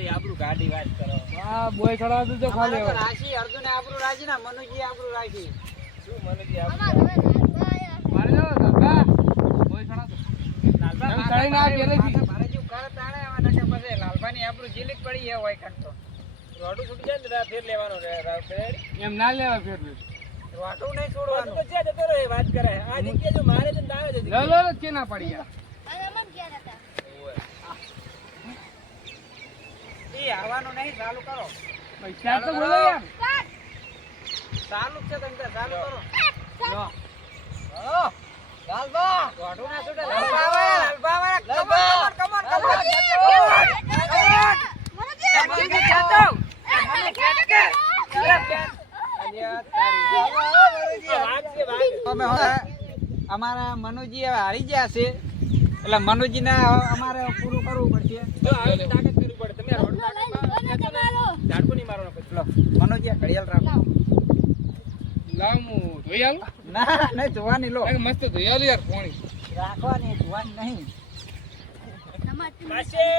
મારી આબરૂ ગાડી વાત કરો. હા બોય ખડા તો ખાલી હવે રાશી અર્જુન આબરૂ રાશી ના મનુજી આબરૂ રાશી. શું મનુજી આબરૂ? મારે જો ધંધા બોય ખડા તો લાલબા કાઈ ના પેલેથી મારે જો કર તાણે આવા નકે પછી લાલબાની આબરૂ જીલિક પડી હે હોય કંટો. રોડું છૂટી જાય ને ફેર લેવાનો રે ફેર. એમ ના લેવા ફેર વાટું નહીં છોડવાનું. તો જ્યાં જતો રહે વાત કરે. આ જગ્યા જો મારે તો દાવે જ. લો કે ના પડી યાર એ આવવાનું નહીં ચાલુ કરો. પૈસા તો બોલો યાર ચાલુ છે તમે ચાલુ કરો. લો લાલબા વાટું ના છોડે. અમારા મનુજી હવે હારી ગયા છે એટલે મનુજી ને અમારે પૂરું કરવું પડશે. જો આવી તાકાત કરવી પડે. તમે રોડ ઝાડકો નહીં મારવાનો પછી. લો મનુજી ઘડિયાળ રાખો. લામુ ધોઈ આલો ના નહીં જોવાની લો મસ્ત ધોઈ આલો યાર પાણી રાખવાની જોવાની નહીં. માસી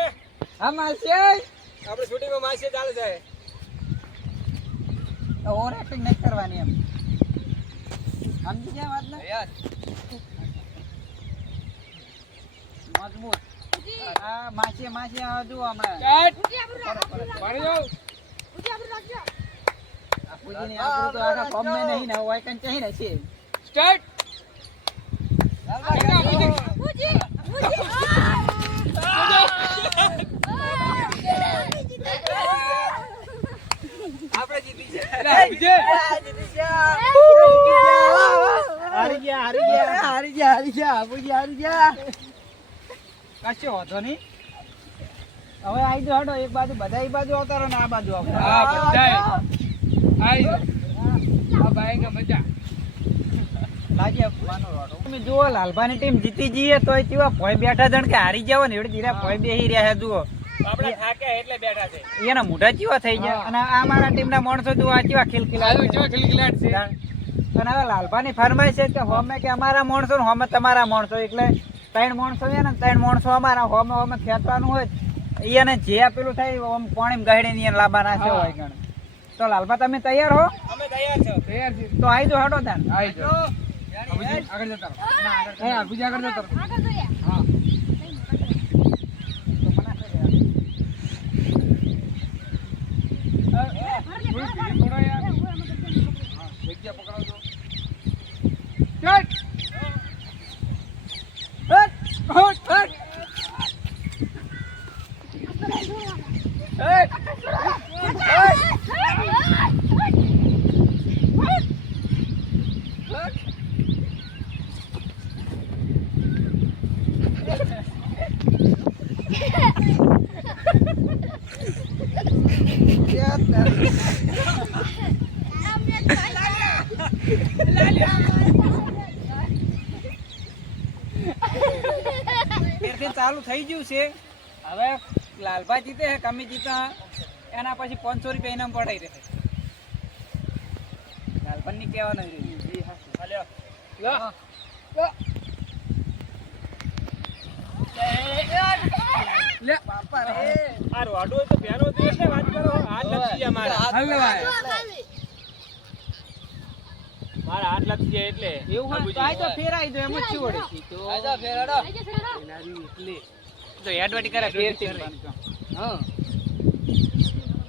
હા માસી આપણે શૂટિંગમાં માસી ચાલે છે. ઓવર એક્ટિંગ નહીં કરવાની એમ સમજી ગયા વાત ને મજબૂત. હા માસી માસી જુઓ હમણાં પાણી જાવ આપુજીની આબરૂ તો આખા ગામમાં નહીં ને હોય કઈ ચાહી ને છે. સ્ટાર્ટ આપણે જીતી છે. હારી ગયા આપુજી હારી ગયા. કશો વાંધો નહીં. હવે આવી જાઓ હડો એક બાજુ બધા એ બાજુ અવતારો ને આ બાજુ આવો. હા બધાય આઈ આ બાઈક મજા લાગે આપવાનો રોડો. તમે જુઓ લાલભાની ટીમ જીતી જઈએ તોય કેવા ભોય બેઠા જણ કે હારી જાવ ને એવડે ધીરે ભોય બેહી રહ્યા છે. જુઓ આપણે થાકે એટલે બેઠા છે. એના મોઢા ચીવા થઈ ગયા અને આ મારા ટીમના માણસો જુઓ આ ચીવા ખિલખિલાટ આયો જો ખિલખિલાટ છે અને હવે લાલભાની ફરમાઈશ છે કે હોમે કે અમારા માણસો ને હોમે તમારા માણસો એટલે ત્રણ માણસો છે ને ત્રણ માણસો અમારા હોમે હોમે ખેંચવાનું હોય એને જે આપેલું થાય આમ પાણી ગાડી ને લાંબા નાખે હોય ગણ. તો લાલભા તમે તૈયાર હો? અમે તૈયાર છો. તૈયાર છે તો આવી જાઓ હડો તાન. આઈ જાઓ અબુજી આગળ જતા રહો એ અબુજી આગળ જતા રહો હા થોડા યાર જગ્યા પકડાવજો સ્ટાર્ટ ચાલુ થઈ ગયું છે. હવે લાલભા જીતે છે કમી જીતા એના પછી 500 રૂપિયા ઇનામ પડાઈ રહે. લાલભા ની કહેવાનું લે પાપા રે આ રોડો તો બેનો તો એટલે વાત કરો. હાથ લપસી અમારા. હાલ ભાઈ મારા હાથ લપસી જાય એટલે એવું હોય તો આઈ તો ફેરાઈ દો એમ જ ચીવડે તો આજા ફેરાડો એટલે તો એડવર્ટી કરે ફેરથી હા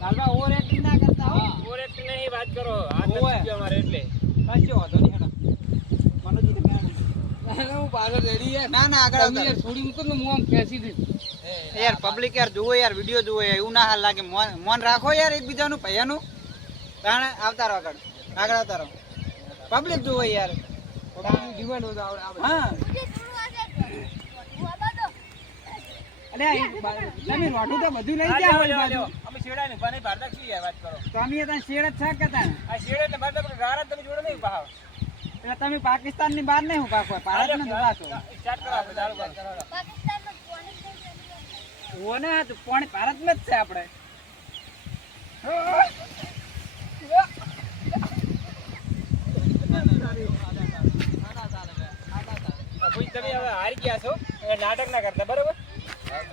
લાલભા ઓવર એક્ટિંગ ના કરતા હો. ઓવર એક્ટિંગ નહીં વાત કરો. હાથ લપસી જાય અમારે એટલે. કશો વાંધો નહીં હેડો. મનોજી તો ક્યાં હું પાછળ રેડી યાર ના ના આગળ તમે યાર છોડી મૂકો ને હું આમ ખેંચી દઈશ. યાર પબ્લિક યાર જુઓ યાર વિડિયો જુઓ યાર એવું ના હાલ લાગે. મોન રાખો યાર એકબીજાનું ભૈયાનું. તાણે આવતા રહો આગળ આવતા રહો. પબ્લિક જુઓ યાર ડિમાન્ડ હોય તો આવડે હા અરે તમે રોટું તો બધું લઈ ગયા હોય બાજુ. અમે શેડા ને બને ભારત કી વાત કરો. તો અમે ત્યાં શેર જ છે કે તાણ આ શેડ એટલે ભારત ગારા તમે જોડે નહીં પાવ. એટલે તમે પાકિસ્તાન ની બહાર નહીં હું પાકો ભારત ને પાછો સ્ટાર્ટ કરો આપણે ચાલુ કરો. ઓને પાણી ભારત માં જ છે આપણે. કોઈ તમે હવે હારી ગયા છો. હવે નાટક ના કરતા બરોબર.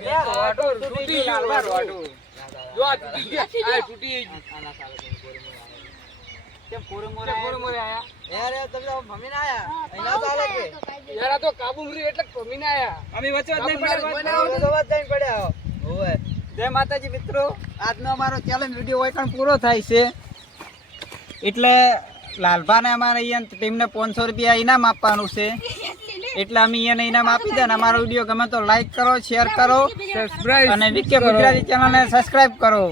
યાર રોટું તૂટી ગયું લાલભા રોટું. જો આ તૂટી ગયા. આ તૂટી ગઈ. આના સાલે કેમ પૂરે મોરે તે મોરે મોરે આયા. યાર તમે મમ્મી ના આયા એના ચાલે કે યાર આ તો કાબુ મરી એટલે કમીને આયા. અમે વચ્ચે જ નહીં કાબુ પડે મારે તો વાત જઈને પડ્યા ઓય જય માતાજી મિત્રો આજનો અમારો ચેલેન્જ વિડિયો હોય પણ પૂરો થાય છે એટલે લાલભાને અમારે અહીંયા ટીમને 500 રૂપિયા ઇનામ આપવાનું છે એટલે અમે એને ઇનામ આપી દે ને અમારો વિડિયો ગમે તો લાઈક કરો શેર કરો સબસ્ક્રાઇબ અને વિકે ગુજરાતી ચેનલને સબસ્ક્રાઇબ કરો